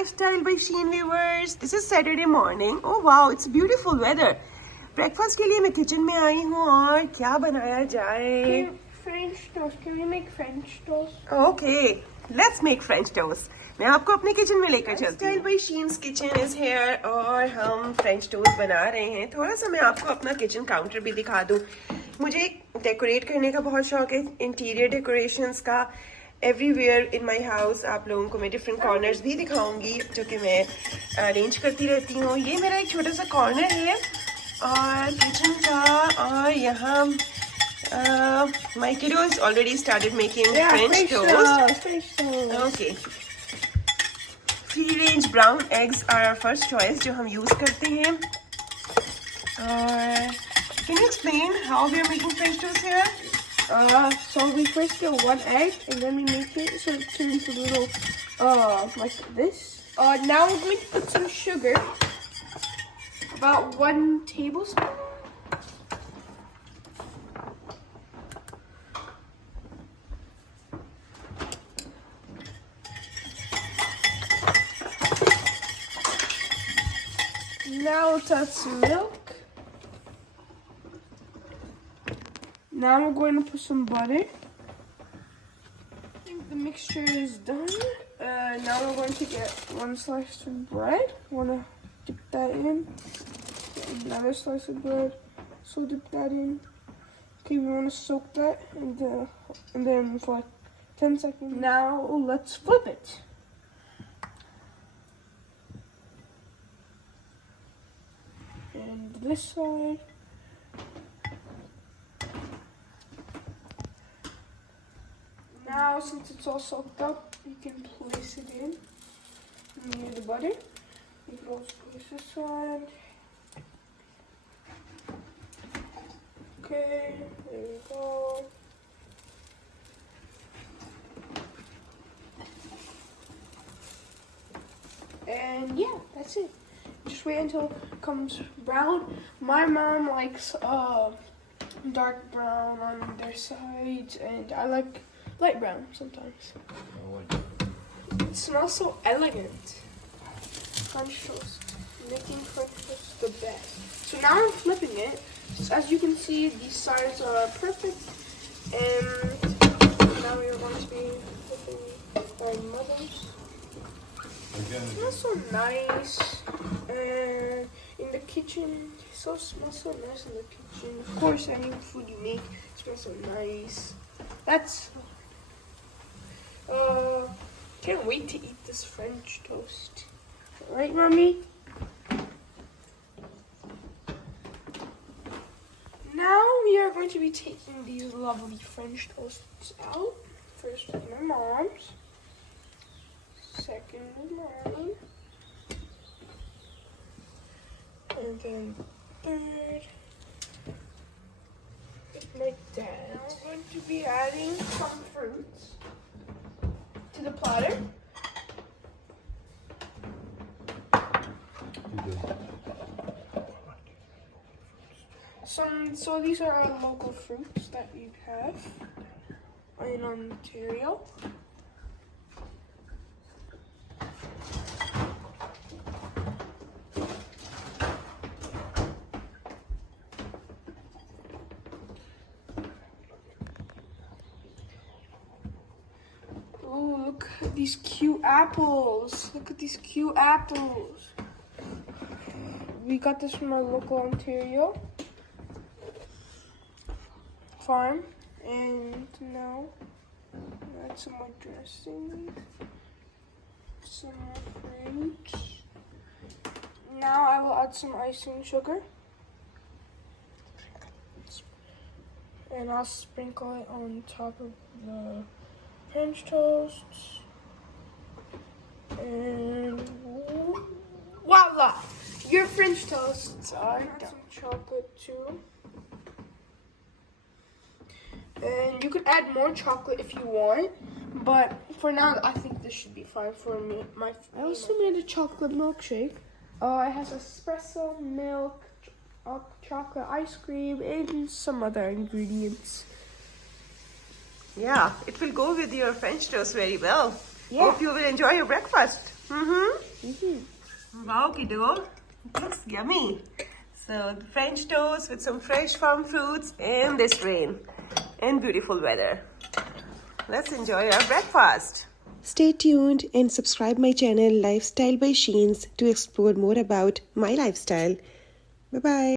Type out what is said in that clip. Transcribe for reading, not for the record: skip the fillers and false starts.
lifestyle by Sheen viewers. This is Saturday morning. Oh wow, it's beautiful weather. Breakfast के लिए मैं kitchen में आई हूँ और क्या बनाया जाए? French toast. Can we make French toast? Okay, let's make French toast. मैं आपको अपने किचन में लेकर चलती हूँ. Style by Sheen's kitchen is here और हम French toast बना रहे हैं. थोड़ा सा मैं आपको अपना किचन काउंटर भी दिखा दूँ. मुझे डेकोरेट करने का बहुत शौक है, इंटीरियर डेकोरेशंस का. एवरीवेयर इन माई हाउस आप लोगों को मैं डिफरेंट कॉर्नर्स भी दिखाऊंगी जो कि मैं अरेंज करती रहती हूँ. ये मेरा एक छोटा सा कॉर्नर है और किचन का. और यहाँ my kiddo has already started making French toast. Okay. Free range brown eggs are our first choice जो हम use करते हैं. और can you explain how we are making French toast here? So we first get one egg and then we make it so it turns a little like this. Now we're going to put some sugar, about 1 tablespoon. Now let's add some milk. Now we're going to put some butter. I think the mixture is done. Now we're going to get 1 slice of bread. Want to dip that in. Get another slice of bread. So dip that in. Okay, we want to soak that and then for like 10 seconds. Now let's flip it. And this side. Now, since it's all soaked up, you can place it in near the butter. You can also place this side. Okay, there we go. And yeah, that's it. Just wait until it comes brown. My mom likes dark brown on their sides, and I like light brown sometimes. It smells so elegant. French toast. Making French toast the best. So now I'm flipping it. So as you can see, these sides are perfect. And now we are going to be flipping our mothers. It smells so nice. And in the kitchen, it smells so nice in the kitchen. Of course, any food you make smells so nice. That's can't wait to eat this French toast. Right, Mommy? Now we are going to be taking these lovely French toasts out. First with my mom's. Second with mine. And then third with my dad. Now I'm going to be adding some fruits to the platter. So these are our local fruits that we have in Ontario. Oh, look at these cute apples. Look at these cute apples. We got this from our local Ontario farm. And now, add some more dressing. Some more fruit. Now I will add some icing sugar. And I'll sprinkle it on top of the French toasts. And voila! Your French toasts are done. Some chocolate too. And you could add more chocolate if you want, but for now I think this should be fine for me. I also made a chocolate milkshake. It has espresso, milk, chocolate ice cream, and some other ingredients. Yeah, it will go with your French toast very well. Yeah. Hope you will enjoy your breakfast. Wow, kiddo. It looks yummy. So, French toast with some fresh farm fruits in this rain and beautiful weather. Let's enjoy our breakfast. Stay tuned and subscribe my channel Lifestyle by Sheens to explore more about my lifestyle. Bye-bye.